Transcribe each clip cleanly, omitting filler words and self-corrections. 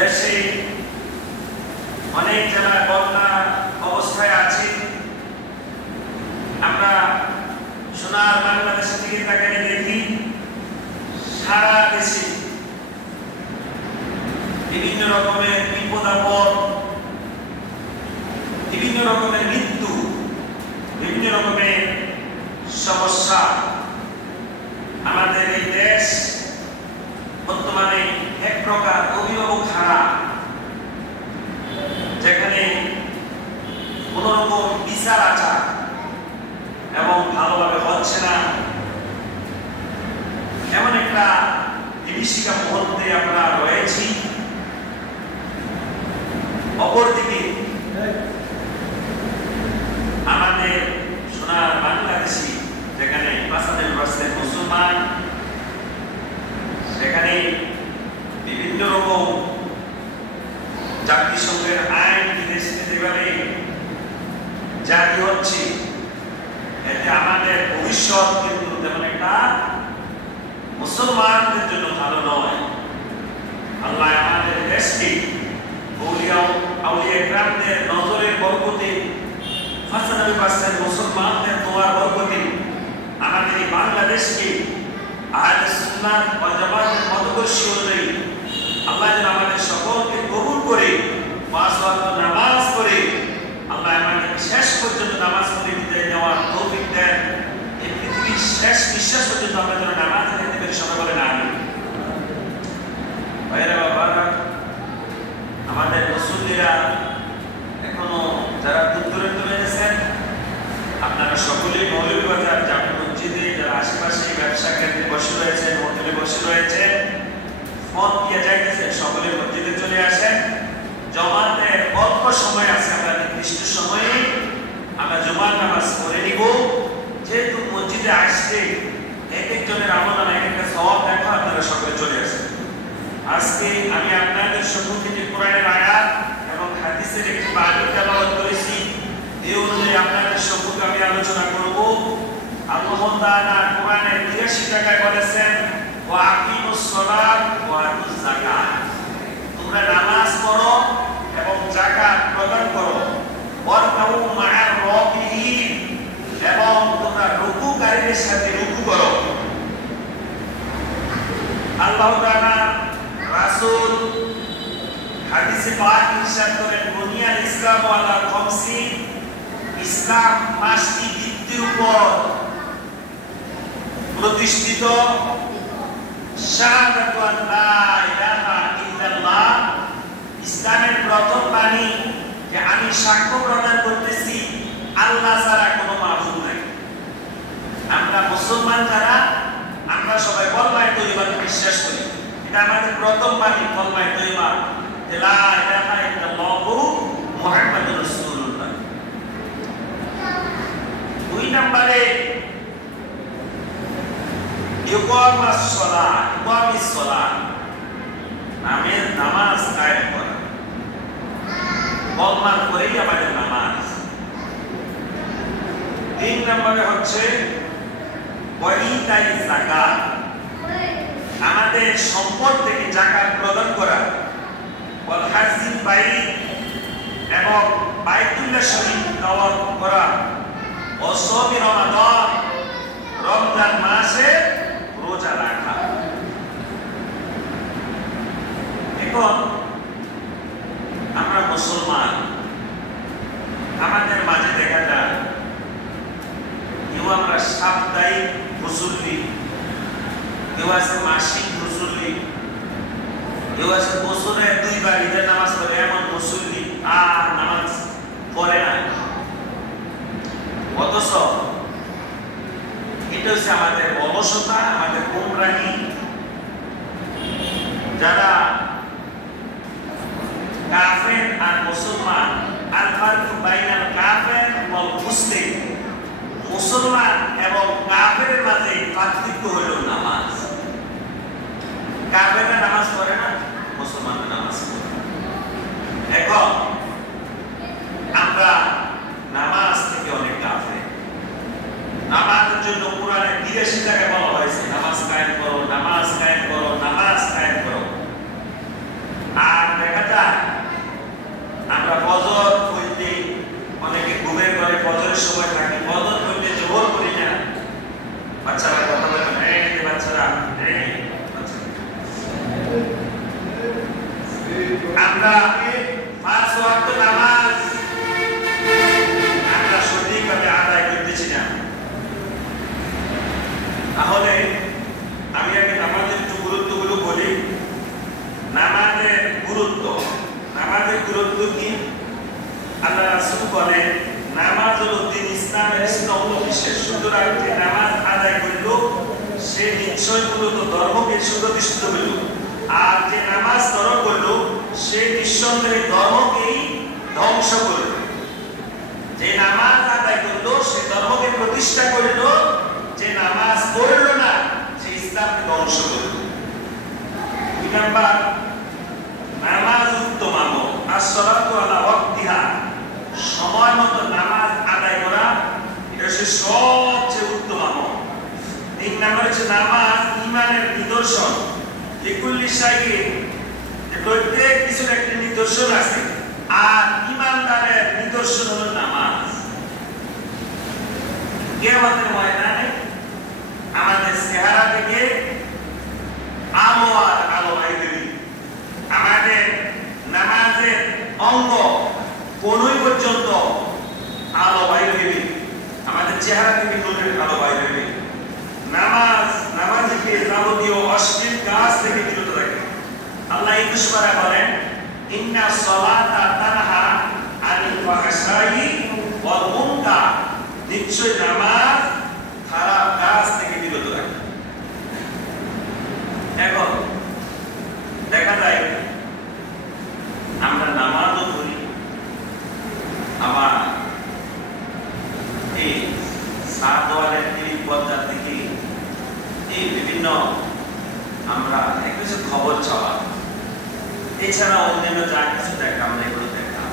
দেশে অনেক জেলায় বন্যা অবস্থায় আছে। আমরা সোনার বাংলাদেশ থেকে তাকালে দেখি সারা দেশে বিভিন্ন রকমের বিপদ আপদ, বিভিন্ন রকমের মৃত্যু, বিভিন্ন রকমের সমস্যা। আমাদের এই দেশ বর্তমানে এক প্রকার অভিভাবক হারা, যেখানে কোন রকম বিচার আচার এবং ভালোভাবে হচ্ছে না, এমন একটা বিভীষিকা মুহূর্তে আমরা রয়েছি। অপরদিকে আমাদের সোনার বাংলাদেশি, যেখানে ৫% মুসলমান, সেখানে বিভিন্ন রকম জাতিসংঘের আইন বিদেশে যেভাবে জারি হচ্ছে, এতে আমাদের ভবিষ্যৎ কিন্তু তেমন একটা মুসলমানদের জন্য ভালো নয়। আল্লাহ আমাদের দেশকে আউলিয়া কেরামদের নজরের বরকতে, ৯৫% মুসলমানদের দোয়ার বরকতে আমাদের এই বাংলাদেশকে আহলে সুন্নাত ওয়াল জামাতের পথদর্শী অনুযায়ী আল্লাহ যেন আমাদের সকলকে কবুল করে ৫ ওয়াক্ত নামাজ পড়ে আল্লাহ আমাদের শেষ পর্যন্ত নামাজ পড়ে বিদায় নেওয়ার তৌফিক দেন। এই পৃথিবীর শেষ নিঃশ্বাস পর্যন্ত আমরা যেন নামাজ খেতে পারি, সবাই বলে না আমিন। ভাইরা বাবারা, আমাদের মুসল্লিরা এখনো যারা দূর রয়েছেন, আপনারা সকলেই মৌলভীবাজার জামে মসজিদে, যারা আশেপাশে ব্যবসা কেন্দ্রে বসে রয়েছেন, হোটেলে বসে রয়েছেন, ফোন দিয়ে যাইতেছেন, সকলে মসজিদে চলে আসেন। জমাতের অল্প সময় আছে, আমরা নির্দিষ্ট সময়ে আমরা জুমার নামাজ পড়ে নিব। যেহেতু মসজিদে আসতে এক একজনের আমল নামা এক একটা সওয়াব দেখো, আপনারা সকলে চলে আসেন। আজকে আমি আপনাদের সম্মুখে যে কোরআনের আয়াত এবং হাদিসের একটি বাণী তেলাওয়াত করেছি, এই অনুযায়ী আপনাদের সম্মুখে আমি আলোচনা করব। আল্লাহ তাআলা কোরআনের ৮৩ জায়গায় বলেছেন, ওয়া আকিমুস সালাত ওয়া আতুজ যাকাত, তোমরা নামাজ পড়ো এবং যাকাত প্রদান করো। ওয়ারকাউ মা'আর রাকিঈন, এবং তোমরা রুকুকারীদের সাথে রুকু করো। আল্লাহ তাআলা রাসূল হাদিসে পাক ইরশাদ করেন, বুনিয়াল ইসলামু আলা খামসিন, ইসলাম ৫টি ভিত্তির উপর প্রতিষ্ঠিত। শাহাদাতু আল্লা ইলাহা ইল্লাল্লাহ, ইসলামের প্রথম বাণী যে আমি সাক্ষ্য প্রদান করতেছি আল্লাহ ছাড়া কোনো মাবুদ নাই। আমরা মুসলমান যারা, আমরা সবাই কলমায়ে তয়্যিবাতে বিশ্বাস করি। এটা আমাদের প্রথম বাণী, কলমায়ে তয়্যিবা, লা ইলাহা ইল্লাল্লাহু মুহাম্মাদুর রাসূলুল্লাহ। ২ নম্বরে ইকামাস সালাত, নামাজ কায়েম করা। কলমার পরেই আমাদের নামাজ। ৩ নম্বরে হচ্ছে ওয়াইতাই যাকাত, আমাদের সম্পদ থেকে যাকাত প্রদান করা। ওয়াল হাজ্জিল বাইত, এবং বাইতুল্লাহ শরীফ তাওয়াফ করা। ও সাওমি রমাদান, রমজান মাসে রোজা রাখা। এখন আমরা মুসলমান, আমাদের মাঝে দেখা যায় কেউ আমরা সাপ্তাহিক মুসল্লি, কেউ আছে মাসিক মুসল্লি, কেউ আছে বছরে ২ বার ঈদের নামাজ পড়ে এমন মুসল্লি, আর নামাজ পড়ে না। অথচ এটা হচ্ছে আমাদের অলসতা, আমাদের গোমরাহি। যারা কাফের আর মুসলমান, আল ফারকু বাইনাল কাফির ওয়াল মুসলিম, মুসলমান এবং কাফেরের মাঝে পার্থক্য হলো নামাজ। কাফেররা নামাজ পড়ে না, মুসলমানরা নামাজ পড়ে। এখন আমরা নামাজ থেকে অনেক কাফের। নামাজের জন্য কোরআনে ৮৩ জায়গায় বলা হয়েছে নামাজ কায়েম করো, নামাজ কায়েম করো, নামাজ কায়েম করো। আর দেখা আমরা পাঁচ ওয়াক্ত নামাজ আমরা সঠিকভাবে আদায় করতেছি না। তাহলে আমি আগে নামাজের একটু গুরুত্বগুলো বলি। নামাজের গুরুত্ব কি? আল্লাহ রাসূল বলেন নামাজ হলো দিন ইসলামের স্তম্ভ বিশেষ। সুতরাং যে নামাজ আদায় করল সে নিশ্চয় মূলত ধর্মকে সুপ্রতিষ্ঠিত হইল, আর যে নামাজ তরক করল সে নিঃসন্দেহে ধর্মকেই ধ্বংস করল। যে নামাজ আদায় করল সে ধর্মকে প্রতিষ্ঠা করল, যে নামাজ পড়ল না সে ইসলামকে ধ্বংস করল। দুই নাম্বার, নামাজ উত্তম আমল। as-salatu ala waqtiha, সময় মতো নামাজ আদায় করা এটা হচ্ছে সবচেয়ে উত্তম আমল। তিন নাম্বার হচ্ছে নামাজ ঈমানের নিদর্শন। লিকুল্লি শাইইন, প্রত্যেক কিছুর একটা নিদর্শন আছে, আর ঈমানদারের নিদর্শন হলো নামাজ। কিয়ামতের ময়দানে আমাদের চেহারা থেকে আলো আর আলো বাইরে বেরিয়ে আমাদের নামাজের অঙ্গ কোনই পর্যন্ত আলো বাইরে বেরিয়ে আমাদের চেহারা থেকে নূরের আলো বাইরে বেরিয়ে নামাজকে যাবতীয় অশ্লীল কাজ থেকে বিরত রাখে। আল্লাহ 21 পারা বলেন ইন্না সলাতা তানহা আনিল ফাহশাই ওয়াল মুনকার, নিশ্চয় নামাজ খারাপ কাজ থেকে বিরত রাখে। এখন দেখা যায় আমরা নামাজও পড়ি, আবার এই সাতওয়ালের টিভি পর্দা থেকে এই বিভিন্ন আমরা কিছু খবর চাওয়া, এছাড়া অন্যান্য যা কিছু দেখা আমরা এগুলো দেখা।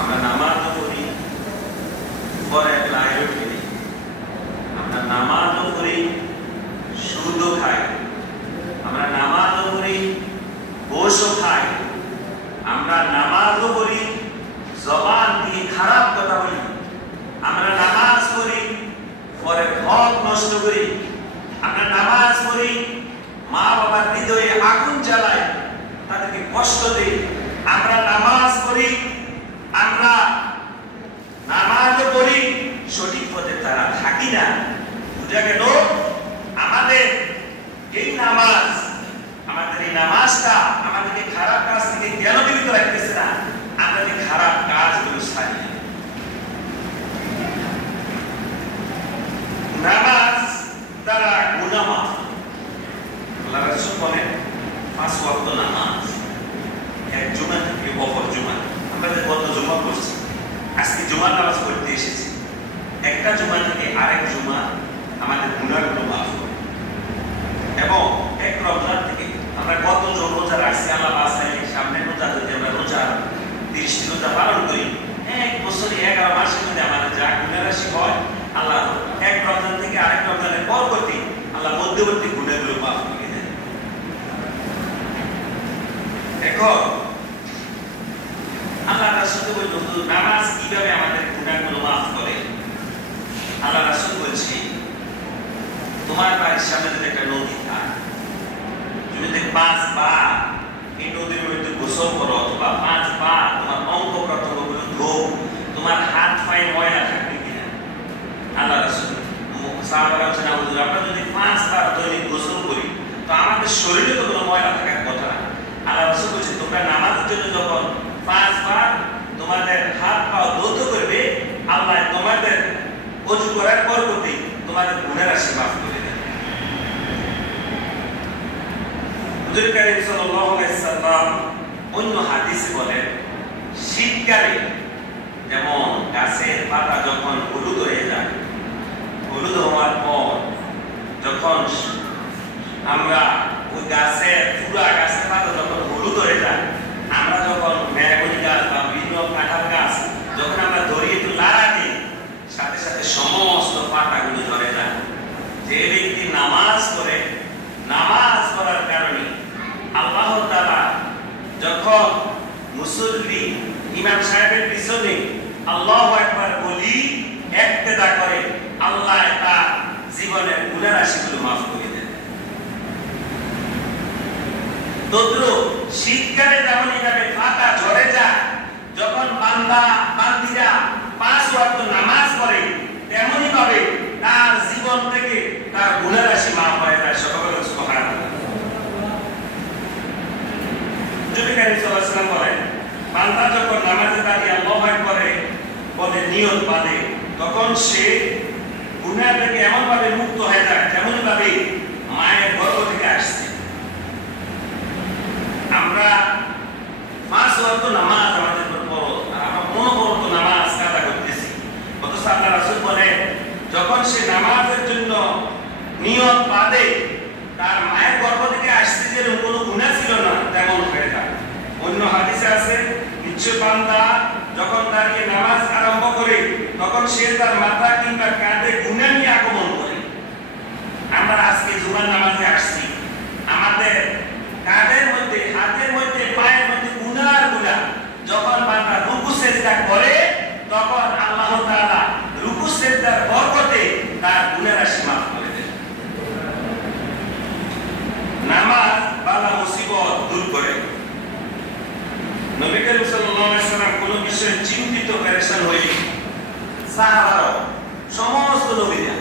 আমরা নামাজও পড়ি, পরে লাইভও করি, আমরা নামাজও পড়ি, সুদও খাই, আমরা নামাজও পড়ি, ঘুষও খাই, আমরা নামাজও পড়ি, জবান দিয়ে খারাপ কথা বলি, আমরা নামাজ পড়ি, পরে হক নষ্ট করি, আমরা নামাজ পড়ি, মা বাবার হৃদয়ে আগুন জ্বালাই, তাদেরকে কষ্ট দেই, আমরা নামাজ পড়ি, আমরা নামাজও পড়ি, সঠিক পথে তারা থাকি না। বুঝা গেল আমাদের এই নামাজ, আমাদের এই নামাজটা আমাদেরকে খারাপ কাজ থেকে কেন বিরত রাখতেছে না? আমরা যে খারাপ কাজগুলো সারি। নামাজ দ্বারা গুনাহ মাফ। আল্লাহ রাসূল বলেন 5 ওয়াক্ত নামাজ এক জুমা থেকে অপর জুমা। আমরা যে গত জুমা করছি, আজকে জুমার নামাজ পড়তে এসেছি, একটা জুমা থেকে আরেক জুমা আমাদের গুনাহগুলো মাফ করে। এবং এক রমজান থেকে আমরা গত রোজা রাখছি, আল্লাহ বাঁচাইলে সামনে রোজা যদি আমরা রোজা 30টি রোজা পালন করি, এক বছরে 11 মাসের মধ্যে আমাদের যা গুনাহ রাশি হয় আল্লাহ এক রমজান থেকে আরেক রমজানের পরবর্তী আল্লাহ মধ্যবর্তী গুনাহগুলো মাফ করে দেন। এখন আল্লাহ রাসূল বলল নামাজ কিভাবে আমাদের গুনাহগুলো মাফ করে। আল্লাহ রাসূল বলছে তোমার বাড়ির সামনে যদি একটা নদী থাকে, তুমি যদি 5 বার এই নদীর মধ্যে গোসল করো, অথবা 5 বার তোমার অঙ্গ প্রত্যঙ্গগুলো ধো, তোমার হাত পায়ে ময়লা থাকবে কিনা? আল্লাহ রাসূল সাহাবারা বলেন হুজুর আমরা যদি 5 বার দৈনিক গোসল করি তো আমাদের শরীরে তো কোনো ময়লা থাকার কথা না। আল্লাহ রাসূল বলেন তোমরা নামাজের জন্য যখন 5 বার তোমাদের হাত পা ধৌত করবে, আল্লাহ তোমাদের ওযু করার পরবর্তী তোমাদের গুনাহ রাশি মাফ করে দেন। হুজুর কারীম সাল্লাল্লাহু আলাইহি সাল্লাম অন্য হাদিসে বলেন শীতকালে যেমন গাছের পাতা যখন হলুদ হয়ে যায়, হলুদ হওয়ার পর যখন আমরা ওই গাছের পুরা গাছের পাতা যখন হলুদ হয়ে যায়, আমরা যখন মেহগনি গাছ বা বিভিন্ন কাঁঠাল গাছ যখন আমরা ধরি একটু লাড়া দিই, সাথে সাথে সমস্ত পাতাগুলো ঝরে যায়। যে ব্যক্তি নামাজ পড়ে, নামাজ পড়ার কারণে আল্লাহ তাআলা যখন মুসল্লি ইমাম সাহেবের পিছনে আল্লাহু আকবার বলি ইক্তেদা করে, আল্লাহ তার জীবনের গুনাহ রাশিগুলো মাফ করে দেন। তদ্রুপ শীতকালে যেমন এইভাবে ফাটা ঝরে যায়, যখন বান্দা বান্দিরা 5 ওয়াক্ত নামাজ পড়ে, তেমনি ভাবে তার জীবন থেকে তার গুনাহ রাশি মাফ হয়ে যায়। সকলে সুবহানাল্লাহ। নবী করিম সাল্লাল্লাহু আলাইহি ওয়াসাল্লাম বলেন, বান্দা যখন নামাজে দাঁড়িয়ে আল্লাহু আকবার বলে নিয়ত বাঁধে, তখন সে গুনাহ থেকে এমন ভাবে মুক্ত হয়ে যায় যেমন ভাবে মায়ের গর্ভ থেকে আসছে। আমরা 5 ওয়াক্ত নামাজ আমাদের পড়ো, আমরা মনোবরত নামাজ কাজা করতেছি, অথচ আল্লাহ রাসূল বলেন যখন সে নামাজের জন্য নিয়ত বাঁধে, তার মায়ের গর্ভ থেকে আসছে যে কোনো গুনাহ ছিল না তেমন হয়ে যায়। অন্য হাদিসে আছে, নিশ্চয় বান্দা যখন দাঁড়িয়ে নামাজ আরম্ভ করে, তখন সে তার মাথা কিংবা কাঁধে গুনাহ নিয়ে আগমন করে। আমরা আজকে জুমার নামাজে আসছি, আমাদের কাঁধের মধ্যে, হাতের মধ্যে, পায়ের মধ্যে গুনাহ গুনাহ। যখন বান্দা রুকু সিজদা করে, তখন আল্লাহ তাআলা রুকু সিজদার বরকতে তার গুনাহ রাশি মাফ করে দেন। নামাজ বালা মুসিবত দূর করে। নবী করিম সাল্লাল্লাহু আলাইহি ওয়াসাল্লাম কোন বিষয়ে চিন্তিত পেরেশান হয়ে সাহাবারা, সমস্ত নবীরা,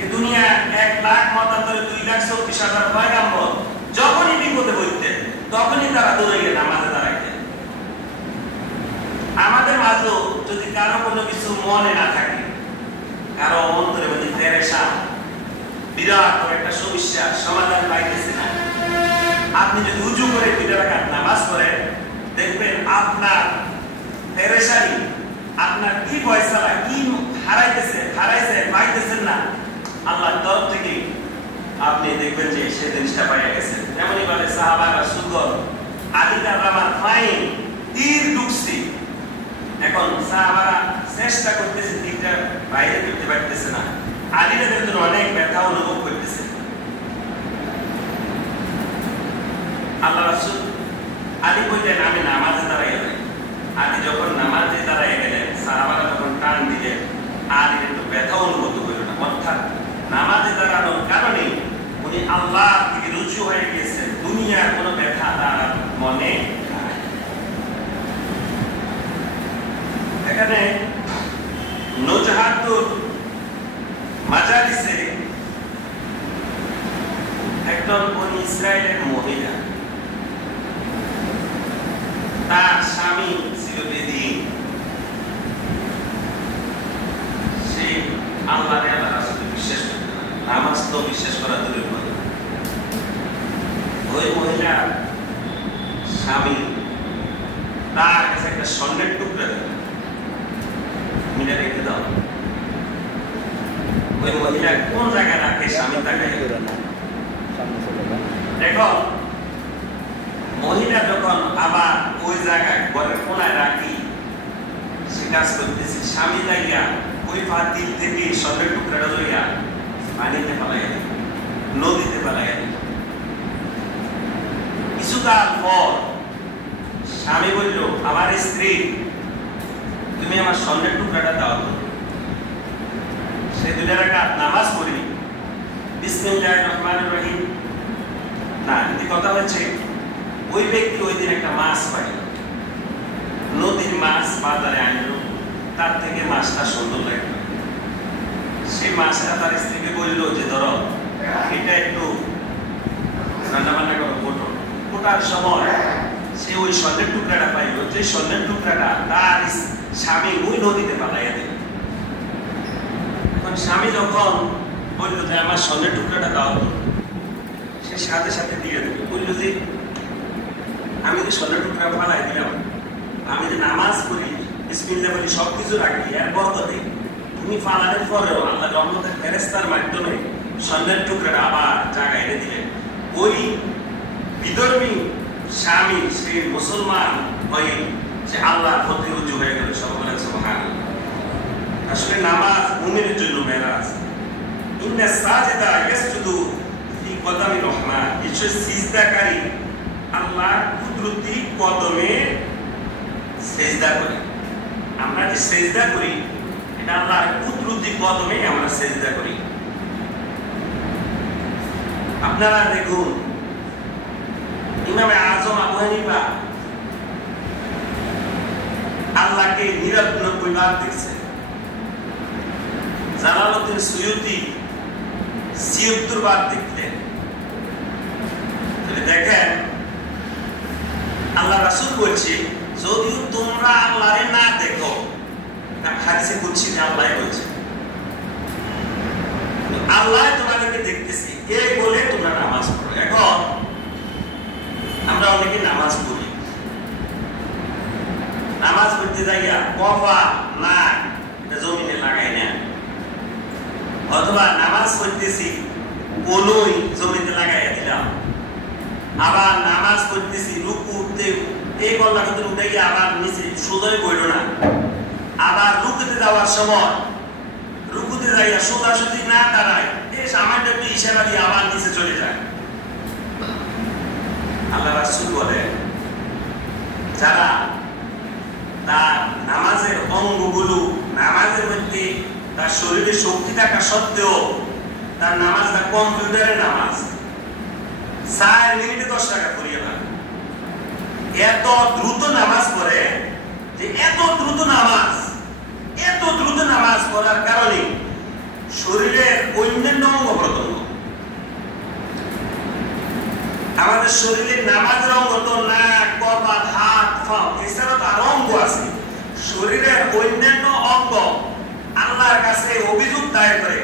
এই দুনিয়া 1 লাখ মতান্তরে 2,34,000 পয়গম্বর যখনই বিপদে পড়তেন, তখনই তারা দৌড়ে গিয়ে নামাজে দাঁড়াইতেন। আমাদের মাঝেও যদি কারো কোনো কিছু মনে না থাকে, কারো অন্তরে মধ্যে পেরেশান, বিরাট একটা সমস্যা সমাধান পাইতেছে না, আপনি যদি উজু করে 2 রাকাত নামাজ পড়েন, দেখবেন আপনার পেরেশানি, আপনার কি ফয়সালা, কি হারাইছে পাইতেছেন না, আল্লাহর তরফ থেকে আপনি দেখবেন যে সেই জিনিসটা পাইয়া গেছেন। যেমনই বলে সাহাবারা সুগর আদিকার আমার ফাইন তীর ঢুকছে, এখন সাহাবারা চেষ্টা করতেছে তীরটা বাইরে করতে পারতেছে না, আলীদের জন্য অনেক ব্যথা অনুভব করতেছে। আল্লাহ রাসূল আলী কইলেন আমি নামাজে দাঁড়াইয়া যাই। আলী যখন নামাজে দাঁড়াইয়া গেলেন, সাহাবারা যখন টান দিলেন, আলীর একটু ব্যথা অনুভূত হইল না। অর্থাৎ নামাজে দাঁড়ানোর কারণে উনি আল্লাহ থেকে রুজু হয়ে গিয়েছেন, দুনিয়ার কোনো ব্যথা তার মনে নাই। এখানে নজহাতুল মাজালিসে একজন বনি ইসরায়েলের মহিলা, তার স্বামী ছিল বেদীন, সে আল্লাহরে আল্লাহ রাসূলকে বিশ্বাস করত না, নামাজ তো বিশ্বাস করা দূরের কথা। ওই মহিলা স্বামী তার কাছে একটা স্বর্ণের টুকরা দিল, মিলে রেখে দাও। ওই মহিলা কোন জায়গায় রাখে, স্বামী তাকায়। দেখো মহিলা যখন আবার ওই জায়গায় ঘরের কোনায় রাখি, সে কাজ করতেছে, স্বামী যাইয়া ওই পাতিল থেকে স্বর্ণের টুকরাটা লইয়া পানিতে পালাইয়া দিল, নদীতে পালাইয়া দিল। কিছুকাল পর স্বামী বলল, আমার স্ত্রী তুমি আমার স্বর্ণের টুকরাটা দাও তো। সে 2 রাকাত নামাজ পড়ি, বিসমিল্লাহির রহমানির রহিম। না, এটি কথা হচ্ছে ওই ব্যক্তি ওই দিন একটা মাছ পাই, নদীর মাছ বাজারে আনলো, তার থেকে মাছটা সুন্দর লাগলো। সেই মাছটা তার স্ত্রীকে বললো যে ধরো এটা একটু রান্না বান্না করো, ফোটার সময় সে ওই স্বর্ণের টুকরাটা পাইল, যে স্বর্ণের টুকরাটা তার স্বামী ওই নদীতে পালাইয়া দিল। এখন স্বামী যখন বললো যে আমার স্বর্ণের টুকরাটা দাও, সে সাথে সাথে দিয়ে দেবে। বললো যে আমি যে স্বর্ণের টুকরা পালাই দিলাম, আমি যে নামাজ করি, বিসমিল্লাহ বলি, সবকিছু রাখি, এর বরকতে তুমি ফালানোর পরেও আল্লাহ রহমতের ফেরেশতার মাধ্যমে স্বর্ণের টুকরাটা আবার জায়গায় এনে দিলেন। ওই বিধর্মী স্বামী সে মুসলমান হয়ে সে আল্লাহর প্রতি রুজু হয়ে গেল। সকলে সুবহানাল্লাহ। আসলে নামাজ মুমিনের জন্য মেরাজ। ইন্না সাজিদা ইয়াসজুদু ফি কদামি রহমান, নিশ্চয় সিজদাকারী আল্লাহর কুদরতি কদমে সিজদা করে। আমরা যে সিজদা করি এটা আল্লাহর কুদরতি কদমে আমরা সিজদা করি। আপনারা দেখুন ইমামে আজম আবু হানিফা আল্লাহকে 99 বার দেখছে। জালালউদ্দিন সুয়ুতি 76 বার দেখলেন। দেখেন আল্লাহ রাসূল বলছে যদি তোমরা আল্লাহরে না দেখো, হাদিসে কুদসি আল্লাহ বলছে আল্লাহ তোমাদেরকে দেখতেছি এই বলে তোমরা নামাজ পড়ো। এখন আমরা অনেকে নামাজ পড়ি, নামাজ পড়তে যাইয়া কফা না জমিনে লাগাই না, অথবা নামাজ পড়তেছি কোনোই জমিতে লাগাইয়া দিলাম, আবার নামাজ পড়তেছি রুকুতে এই গল্লা কিন্তু উঠাইয়া আবার নিচে সোজাই পড়ল না, আবার রুকুতে যাওয়ার সময় রুকুতে যাইয়া সোজাসুজি না দাঁড়ায় এই সামান্য একটু ইশারা দিয়ে আবার নিচে চলে যায়। আল্লাহ রাসূল বলে যারা তার নামাজের অঙ্গগুলো নামাজের মধ্যে তার শরীরে শক্তি থাকা সত্ত্বেও তার নামাজটা কম্পিউটারের নামাজ, 4 মিনিটে 10 টাকা করিয়ে না, এত দ্রুত নামাজ পড়ে যে এত দ্রুত নামাজ পড়ার কারণে শরীরের অন্যান্য অঙ্গ প্রত্যঙ্গ, আমাদের শরীরের নামাজের অঙ্গ তো নাক, কপাল, হাত, পা, এছাড়াও তো আরো অঙ্গ আছে। শরীরের অন্যান্য অঙ্গ আল্লাহর কাছে অভিযোগ দায়ের করে,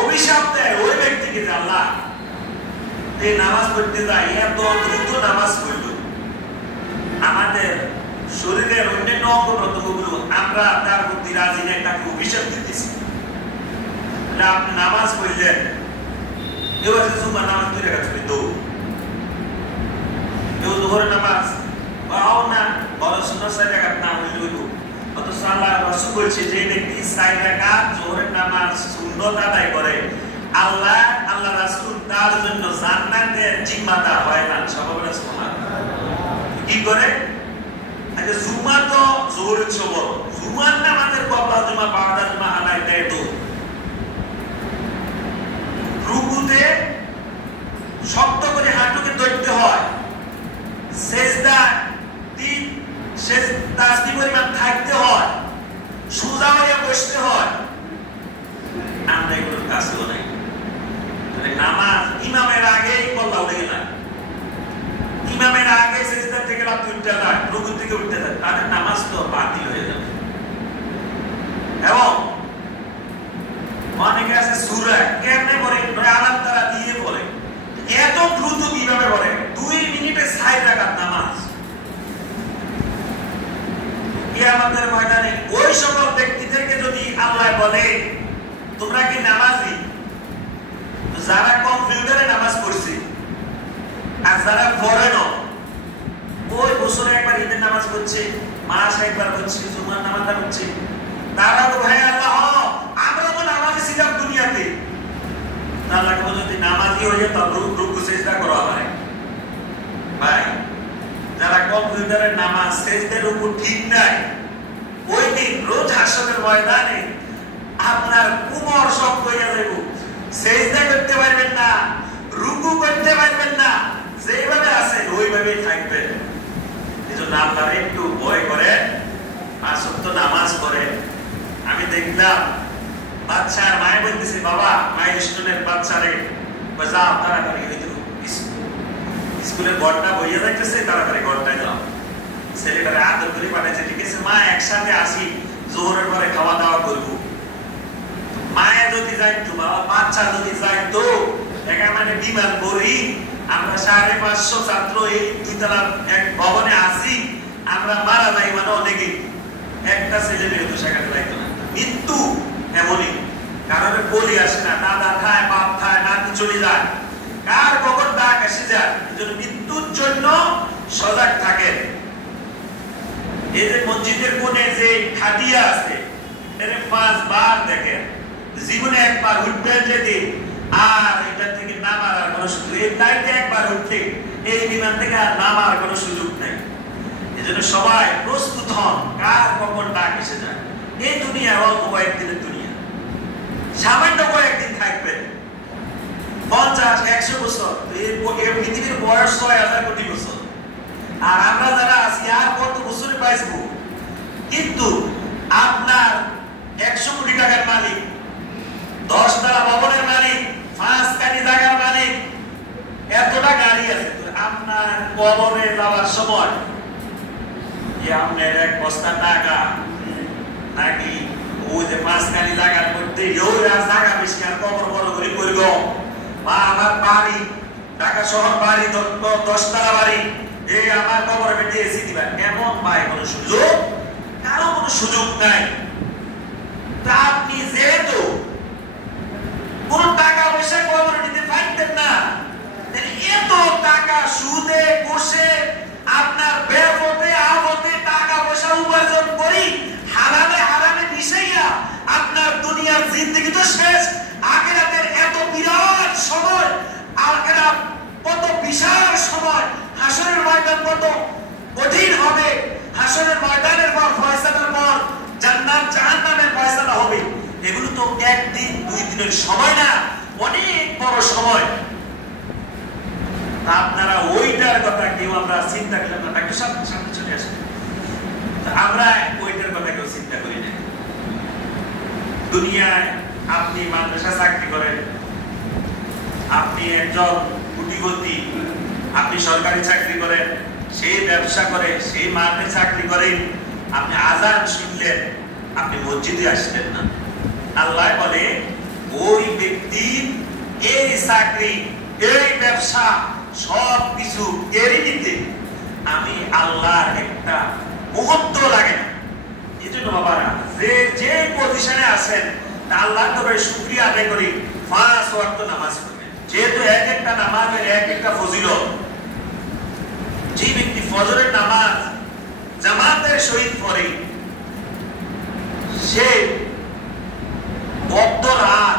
অভিশাপ দেয় ওই ব্যক্তিকে যে আল্লাহ এই নামাজ পড়তে যায় এত দ্রুত নামাজ পড়ল, আমাদের শরীরের অন্যান্য অঙ্গ প্রত্যঙ্গগুলো আমরা তার প্রতি রাজি নেই, তাকে অভিশাপ দিতেছি। আপনি নামাজ পড়লেন, এবার যে জুমার নামাজ 2 রাকাত পড়ি তো কেউ যোহরের নামাজ পাও না, বড় সুন্নাহ 4 রাকাত না হইল, অথচ আল্লাহ রাসূল বলছে যে ব্যক্তি 4 রাকাত যোহরের নামাজ সুন্নাত আদায় করে আল্লাহ রাসূল তার জন্য জান্নাতের জিম্মাদার হয় না। সবাই সুবহানাল্লাহ। কি করে? আচ্ছা জুমা তো যোহরের সবর, জুমার নামাজের কবলা জুমা বারদা জুমা আদায় দেয় তো রুকুতে শক্ত করে হাঁটুকে ধরতে হয়, সেজদা তাসবিহ পরিমাণ থাকতে হয়, সোজা হয়ে বসতে হয়, আমরা এগুলোর কাজও নাই। নামাজ ইমামের আগেই কল্লা উঠে গেলাম, ইমামের আগে সেজদা থেকে রাত উঠতে যায়, রুকু থেকে উঠতে যায়, তাদের নামাজ তো বাতিল হয়ে যাবে। এবং অনেকে আছে সূরা কেমনে পড়ে আলাদা তারা দিয়ে পড়ে, এত দ্রুত কিভাবে পড়ে? 2 মিনিটে 4 রাকাত নামাজ। কিয়ামতের ময়দানে ওই সকল ব্যক্তিদেরকে যদি আল্লাহ বলে তোমরা কি নামাজি, যারা কম্পিউটারে নামাজ পড়ছে আর যারা পড়ে না, ওই বছরে একবার ঈদের নামাজ পড়ছে, মাস একবার পড়ছে, জুমার নামাজটা পড়ছে, তারা তো ভাই আল্লাহ আমরা তো নামাজি ছিলাম দুনিয়াতে, আল্লাহকে যদি নামাজি হয়ে যেত রুকু সিজদা করা হয়। ভাই যারা কম্পিউটারের নামাজ সেজদার উপর ঠিক নাই, ওই দিন রোজ হাসরের ময়দানে আপনার কোমর শক্ত হয়ে যাবে, সেজদা করতে পারবেন না, রুকু করতে পারবেন না, যেভাবে আছেন ওইভাবেই থাকবেন। এজন্য আপনারা একটু ভয় করে 5 ওয়াক্ত নামাজ পড়ে। আমি দেখলাম বাচ্চার মায়ে বলতেছে বাবা মাইলস্টোনের বাচ্চারে যাও তাড়াতাড়ি স্কুলের ঘরটা বইয়া যাইতেছে, তাড়াতাড়ি ঘরটায় যাও, ছেলেটারে আদর করে পাঠাইছে, ঠিক আছে মা একসাথে আসি জোহরের পরে খাওয়া দাওয়া করবো। মায়ে যদি যাইতো, বাবা বাচ্চা যদি যাইতো, মানে বিমান করি আমরা 550 ছাত্র এই 2 তলার এক ভবনে আসি, আমরা মারা যাই মানে অনেকে, একটা ছেলে মেয়ে তো সেখানে যাইতো না। মৃত্যু এমনই, কারণে বলি আসে না, দাদা খায়, বাপ খায়, নাতি চলে যায়, কার কখন ডাক এসে যায়। এজন্য মৃত্যুর জন্য সজাগ থাকেন। এই যে মসজিদের কোণে যে খাটিয়া আছে, এর 5 বার দেখেন, জীবনে একবার উঠবেন যেদিন আর এটা থেকে নামার আর কোনো সুযোগ, এই ফ্লাইটে একবার উঠলে এই বিমান থেকে আর নামার কোনো সুযোগ নেই। এজন্য সবাই প্রস্তুত হন, কার কখন ডাক এসে যায়। এই দুনিয়া অল্প কয়েকদিনের দুনিয়া, সামান্য কয়েকদিন থাকবেন, 50-100 বছর, এই পৃথিবীর বয়স 6000 কোটি বছর। আর আমরা যারা আছি আর কত বছরে পাইবো, কিন্তু আপনার 100 কোটি টাকার মালিক, 10 তলা ভবনের মালিক, 5 কানি জায়গার মালিক, এতটা গাড়ি আছে, আপনার কবরে যাওয়ার সময় আপনার 1 বস্তা টাকা নাকি ওই যে 5 কানি জায়গার মধ্যে জায়গা বেশি আর কবর বড় করে করব, বা আমার বাড়ি ঢাকা শহর বাড়ি 10 তলা বাড়ি এই আমার কবরে বেঁধে এসে দিবেন, এমন ভাই কোনো সুযোগ কারো কোনো সুযোগ নাই। তা আপনি যেহেতু কোন টাকা পয়সা কবরে নিতে পারতেন না, এত টাকা সুদে বসে আপনার বেপথে আবতে টাকা পয়সা উপার্জন করি হারামে হারামে মিশাইয়া আপনার দুনিয়ার জিন্দেগি তো শেষ, আখিরাতের এত বিরাট সময়, আখিরাত কত বিশাল সময়, হাসরের ময়দান কত কঠিন হবে, হাসরের ময়দানের পর ফয়সালার পর জান্নাত জাহান্নামের ফয়সালা হবে, এগুলো তো একদিন 2 দিনের সময় না, অনেক বড় সময়। আপনারা ওইটার কথা কেউ আমরা চিন্তা করলাম না, একটু সামনে সামনে চলে আসেন, আমরা ওইটার কথা কেউ চিন্তা করি না। দুনিয়ায় আপনি মাদ্রাসা চাকরি করেন, আপনি একজন কোটিপতি, আপনি সরকারি চাকরি করেন, সেই ব্যবসা করে, সেই মাঠে চাকরি করেন, আপনি আজান শুনলেন, আপনি মসজিদে আসলেন না। আল্লাহ বলে ওই ব্যক্তির এই চাকরি, এই ব্যবসা সব কিছু কেড়ে নিতে আমি আল্লাহর একটা মুহূর্ত লাগে না। এই জন্য বাবারা যে পজিশনে আছেন আল্লাহ তবে শুকরিয়া আদায় করি, 5 ওয়াক্ত নামাজ পড়বেন, যেহেতু এক একটা নামাজের এক একটা ফজিলত। যে ব্যক্তি ফজরের নামাজ জামাতের সহিত পড়ে সে বদ্ধ রাত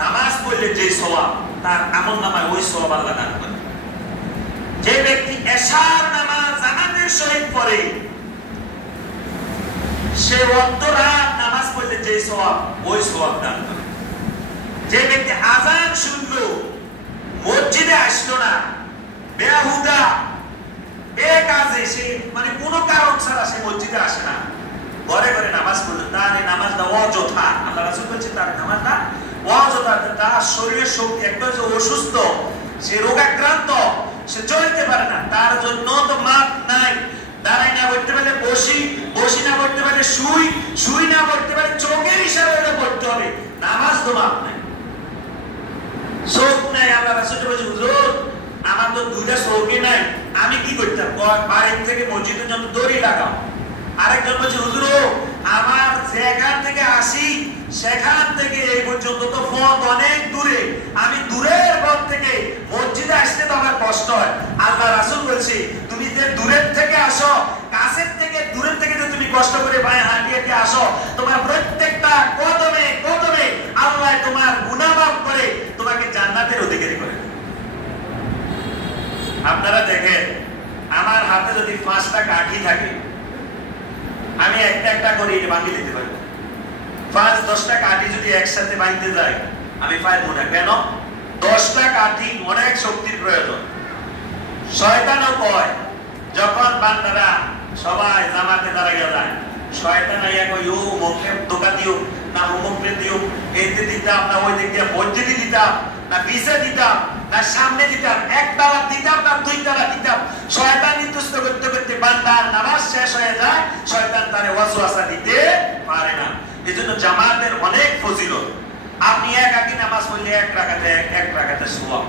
নামাজ পড়লে যে সওয়াব, তার আমলনামায় ওই সওয়াব আল্লাহ দান করে। যে ব্যক্তি এশার নামাজ জামাতের সহিত পড়ে সে বদ্ধ রাত নামাজ পড়লে যে সওয়াব, ওই সওয়াব দান করে। যে ব্যক্তি আযান শুনলো মসজিদে আসলো না, বেহুদা বেকাজে সে মানে কোনো কারণ ছাড়া সে মসজিদে আসে না, ঘরে ঘরে নামাজ পড়লো, তার এই নামাজটা অযথা। আল্লাহ রাসূল বলেছেন তার নামাজটা অযথা। তার শরীরের শক্তি একবার যে অসুস্থ, সে রোগাক্রান্ত, সে চলতে পারে না, তার জন্য তো মাপ নাই। দাঁড়াই না পড়তে পারলে বসি, বসি না পড়তে পারলে শুই, শুই না পড়তে পারলে চোখের ইশারায় পড়তে হবে, নামাজ তো মাপ নাই, চোখ নাই। আল্লাহ রাসূল বলেছেন হুজুর আমার তো 2টা চোখই নাই, আমি কি করতাম? বাড়ি থেকে মসজিদের জন্য দড়ি লাগাও। আরেকজন বলছে হুজুর আমার যেখান থেকে আসি সেখান থেকে এই পর্যন্ত তো পথ অনেক দূরে, আমি দূরের পথ থেকে মসজিদে আসতে তো আমার কষ্ট হয়। আল্লাহ রাসূল বলছে তুমি যে দূরের থেকে আসো, কাছের থেকে দূরের থেকে যে তুমি কষ্ট করে পায়ে হাঁটি হাঁটি আসো, তোমার প্রত্যেকটা কদমে কদমে আল্লাহ তোমার গুনাহ মাফ করে তোমাকে জান্নাতের অধিকারী করে। আপনারা দেখেন আমার হাতে যদি 5টা কাঠি থাকে আমি একটা একটা করে বাঁধিয়ে দিতে পারবো। 5-10টা কাঠি যদি একসাথে বাঁধতে যাই আমি পারবো না। কেন? 10টা কাঠি অনেক শক্তির প্রয়োজন। শয়তানও কয় যখন বান্দারা সবাই জামাতে দাঁড়াইয়া যায়, শয়তান আইয়া কই ও মুখে ধোকা দিও না, মুখে দিও, এইতে দিতাম না, ওই দিক দিয়ে মসজিদে দিতাম না, পিছে দিতাম না, সামনে দিতাম, একতলা দিতাম না 2তলা দিতাম। শয়তান নিতুষ্ট করতে করতে বান্দার নামাজ শেষ হয়ে যায়, শয়তান তারে ওয়াসওয়াসা দিতে পারে না। এজন্য জামাতের অনেক ফজিলত। আপনি একাকী নামাজ পড়লে এক রাকাতে সওয়াব।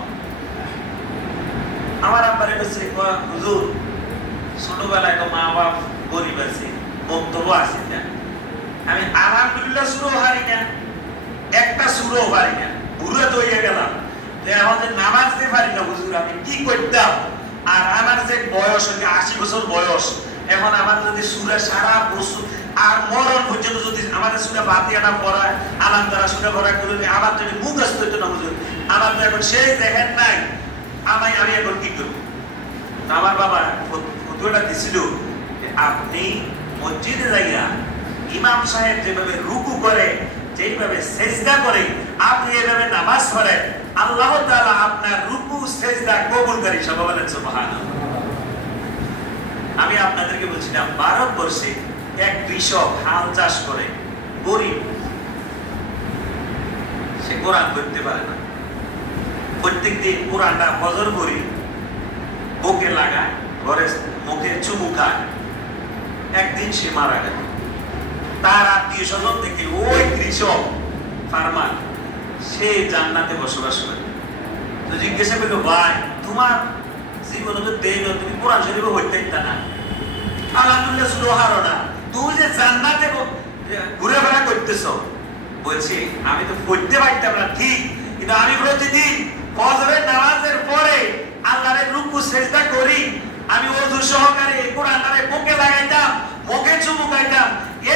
আমার আব্বারে বলছে হুজুর ছোটবেলায় তো মা বাপ গরিব আছে, বক্তব্য আছে না, আমি আলহামদুলিল্লাহ সুরও হারি না, একটা সুরও পারি না, বুড়ো তো হয়ে গেলাম, এখন যে নামাজ দিতে পারি না হুজুর আমি কি করতাম। আর আমার যে বয়স 80 বছর বয়স, এখন আমার যদি সুরে সারা বছর আর মরণ পর্যন্ত যদি আমাদের সুরে বাতিয়া না পড়ায়, আমার দ্বারা সুরে পড়া করে আমার যদি মুখস্থ হইতো না হুজুর, আমার তো এখন সেই দেখেন নাই, আমি এখন কি করবো? আমার বাবা ফতোয়াটা দিছিল আপনি মসজিদে যাইয়া ইমাম সাহেব যেভাবে রুকু করে, যেভাবে সেজদা করে, আপনি এভাবে নামাজ পড়েন, আল্লাহ তাআলা আপনার রুকু সেজদা কবুল করে। সবাই বলেন সুবহানাল্লাহ। আপনাদেরকে বলছিলাম ভারতবর্ষে এক কৃষক হাল চাষ করে, গরিব, সে কোরআন পড়তে পারে না। প্রত্যেকদিন কোরআনটা ফজর করি বুকে লাগায়, ঘরে মুখে চুমু খায়। একদিন সে মারা গেল। তার আত্মীয় স্বজন থেকে ওই কৃষক ফার্মার, সে জান্নাতে বসবাস করে। তো জিজ্ঞাসা করলো, ভাই তোমার জীবনে তো দেই না, তুমি কোরআন শরীফে হইতে না, আলহামদুলিল্লাহ শুধু হারো না, তুমি যে জান্নাতে ঘুরে ফেরা করতেছ। বলছি আমি তো পড়তে পারতাম না ঠিক, কিন্তু আমি প্রতিদিন ফজরের নামাজের পরে আল্লাহর রুকু সিজদা করি, আমি ওযু সহকারে কোরআনটারে বুকে লাগাইতাম, মুখে চুমু খাইতাম,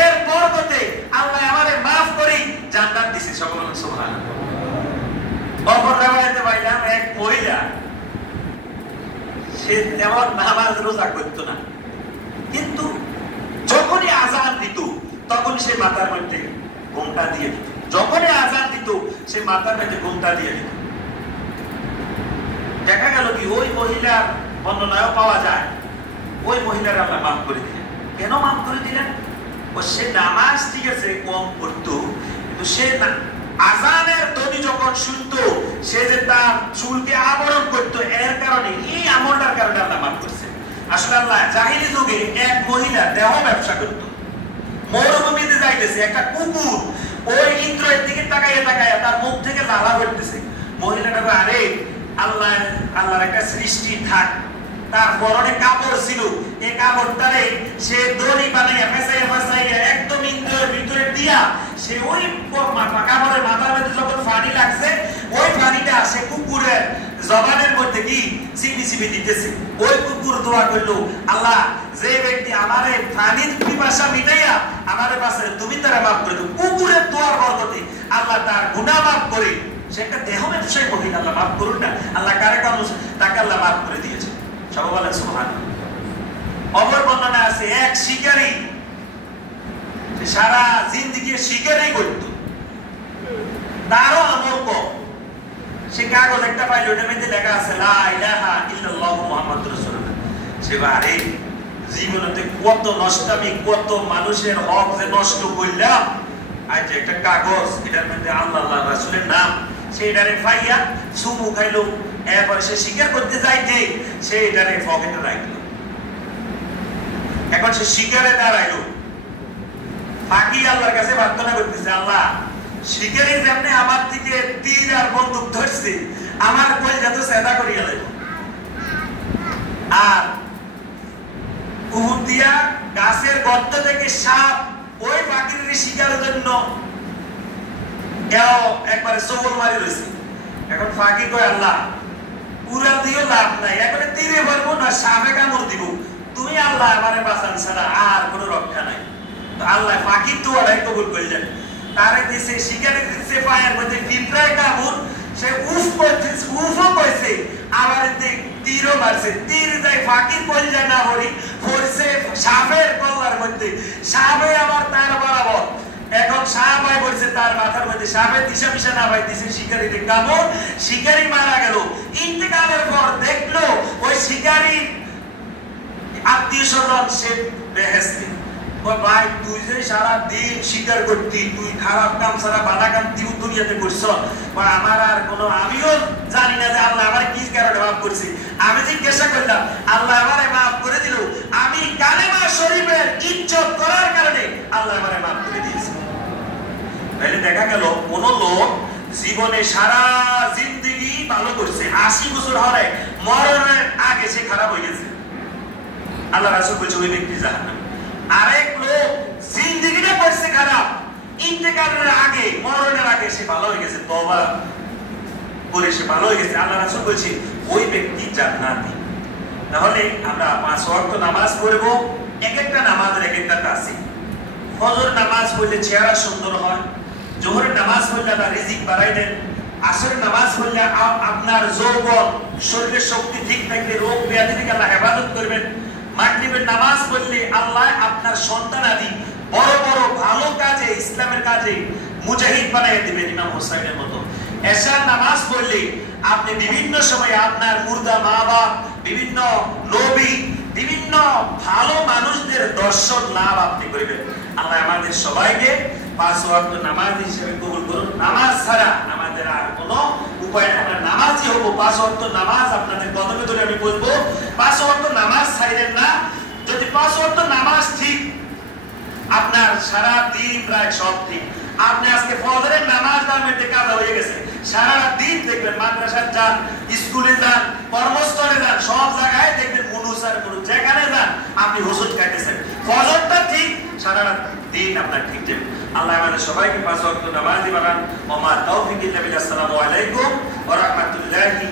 এর বরকতে আল্লাহ আমারে maaf করি জান্নাত দিছে। সকল সুবহানাল্লাহ। অপর রাওয়ায়াতে পাইলাম এক মহিলা, সে তেমন নামাজ রোজা করতো না, কিন্তু যখনই আযান দিত তখন সে মাথার মধ্যে ঘোমটা দিয়ে দিত। যখনই আযান দিত সে মাথার মধ্যে ঘোমটা দিয়ে দিত। দেখা গেল কি ওই মহিলার বর্ণনায়ও পাওয়া যায়, ওই মহিলার আল্লাহ মাফ করে দিলেন। কেন মাফ করে দিলেন? ও সে নামাজ ঠিক আছে কম পড়তো, কিন্তু সে আযানের ধ্বনি যখন শুনতো সে যে তার চুলকে আবরণ করতো, এর কারণে এই আমলটার কারণে আল্লাহ মাফ করছে। আসলে আল্লাহ জাহিলি যুগে এক মহিলা দেহ ব্যবসা করতো, মরুভূমিতে যাইতেছে, একটা কুকুর ওই ইন্দ্রের দিকে তাকাইয়া তাকাইয়া তার মুখ থেকে লালা বেরোতেছে। মহিলাটা আরে আল্লাহ, আল্লাহর একটা সৃষ্টি থাক, তার পরনে কাপড় ছিল, এই কাপড়টারে সে দড়ি বানাইয়া ফেসাইয়া ফেসাইয়া একদম ইন্দ্রের ভিতরে দিয়া সে ওই কাপড়ের মাথার মধ্যে যখন পানি লাগছে, ওই পানিটা সে কুকুরের জবানের মধ্যে কি চিপি চিপি দিতেছে। ওই কুকুর দোয়া করলো, আল্লাহ যে ব্যক্তি আমারে পানির পিপাসা মিটাইয়া আমারে পাশে তুমি তারা মাফ করে দাও। কুকুরের দোয়ার বরকতে আল্লাহ তার গুনাহ মাফ করে, সে একটা দেহ ব্যবসায়ী মহিলা, আল্লাহ মাফ করুন না, আল্লাহ কারে কারণ তাকে আল্লাহ মাফ করে দিয়েছে। সবাই বলেন সুবহানাল্লাহ। অপর বর্ণনা আছে এক শিকারী, সারা জিন্দেগি শিকারী করত, তারও আমল কম। সে কাগজ একটা পাইল, ওটার মধ্যে লেখা আছে লা ইলাহা ইল্লাল্লাহু মুহাম্মাদুর রাসূলুল্লাহ। সে আরে জীবনেতে কত নষ্টামি, কত মানুষের হক যে নষ্ট করলাম, আজ একটা কাগজ, এটার মধ্যে আল্লাহ আল্লাহ রাসূলের নাম, সেইটারে পাইয়া চুমু খাইলো। এরপর সে স্বীকার করতে যাইতে সে এটারে পকেটে রাখলো। এখন সে শিকারে দাঁড়াইলো, ফাঁকি আল্লাহর কাছে প্রার্থনা করতেছে, আল্লাহ শিকারি যেমনি আমার দিকে তীর আর বন্দুক ধরছে, আমার কলজা তো সেদা করিয়া লাগবে। আর উহুদিয়া গাছের গর্ত থেকে সাপ ওই পাখির শিকারের জন্য একবারে সবল মারি রয়েছে। এখন ফাঁকি কয়, আল্লাহ উড়া দিও লাভ নাই, একবারে তীরে ভরবো না সাপে কামড় দিব, তুমি আল্লাহ আমারে বাঁচান ছাড়া আর কোনো রক্ষা নাই। তো আল্লাহ ফাঁকির দোয়াটাই কবুল করলেন। তারে দিছে শিকারে দিছে পায়ের মধ্যে পিঁপড়ায় কামড়, সে উফ করছে, উফও কইছে, আবার তীরও মারছে, তীর যায় ফাঁকির কলজা না পড়ছে সাপের কল্লার মধ্যে, সাপে আবার তার বরাবর। এখন সাপ আয় পড়ছে তার মাথার মধ্যে, সাপের দিশা পিশা না পাই দিছে শিকারীতে কামড়, শিকারী মারা গেল। ইন্তেকালের পর দেখলো ওই শিকারীর আত্মীয় স্বজন সে বেহেশতে। ভাই তুই যে সারা দিন শিকার করতি, তুই খারাপ কাম ছাড়া বালা কাম তুই দুনিয়াতে করছ, আমার আর কোনো, আমিও জানি না যে আল্লাহ আমার কি কারণে মাফ করছে। আমি জিজ্ঞাসা করলাম, আল্লাহ আমারে মাফ করে দিল, আমি কালেমা শরীফের ইজ্জত করার কারণে আল্লাহ আমারে মাফ করে দিয়েছে। তাহলে দেখা গেল কোন লোক জীবনে সারা জিন্দেগি ভালো করছে, 80 বছর হলে মরণের আগে সে খারাপ হয়ে গেছে, আল্লাহ রাসূল বলছে ওই ব্যক্তি জাহান্নামী। আরেক লোক জিন্দেগিটা করছে খারাপ, ইন্তেকালের আগে মরণের আগে সে ভালো হয়ে গেছে, তওবা করে সে ভালো হয়ে গেছে, আল্লাহ রাসূল বলছে ওই ব্যক্তি জান্নাতি। তাহলে আমরা 5 ওয়াক্ত নামাজ পড়ব, এক একটা নামাজের এক একটা তাসির। ফজর নামাজ পড়লে চেহারা সুন্দর হয়, জোহরের নামাজ পড়লে আল্লাহ রিজিক বাড়াই দেন, আসরের নামাজ পড়লে আপনার যৌবন শরীরের শক্তি ঠিক থাকলে রোগ ব্যাধি থেকে আল্লাহ হেফাজত করবেন, মাগরিবের নামাজ পড়লে আল্লাহ আপনার সন্তানাদি বড় বড় ভালো কাজে, ইসলামের কাজে মুজাহিদ বানাইয়া দিবেন ইমাম হোসাইনের মতো। এশার নামাজ পড়লে আপনি বিভিন্ন সময় আপনার মুর্দা মা বাপ বিভিন্ন নবী, বিভিন্ন ভালো মানুষদের দর্শন লাভ আপনি করিবেন। আল্লাহ আমাদের সবাইকে 5 ওয়াক্ত নামাজ হিসেবে কবুল করুন। নামাজ ছাড়া আমাদের আর কোনো উপায় নেই। আমরা নামাজি হব। 5 ওয়াক্ত নামাজ আপনাদের কদমে ধরে আমি বলবো, 5 ওয়াক্ত নামাজ ছাড়বেন না। যদি 5 ওয়াক্ত নামাজ ঠিক, আপনার সারা দিন রাত সব ঠিক। আপনি আজকে ফজরের নামাজ না পড়তে কাজা হয়ে গেছে, সারা দিন দেখবেন মাদ্রাসা যান, স্কুলে যান, কর্মস্থলে যান, সব জায়গায় দেখবেন মুনুসার করুন, যেখানে যান আপনি হুজুর খাইতেছেন। ফজরটা ঠিক, সারা দিন আপনার ঠিক ঠিক। আল্লাহ আমাদের সবাইকে 5 ওয়াক্ত নামাজি বানান। ওয়া মা তাওফিক ইল্লা বিল্লাহ। আসসালামু আলাইকুম ওয়া রাহমাতুল্লাহি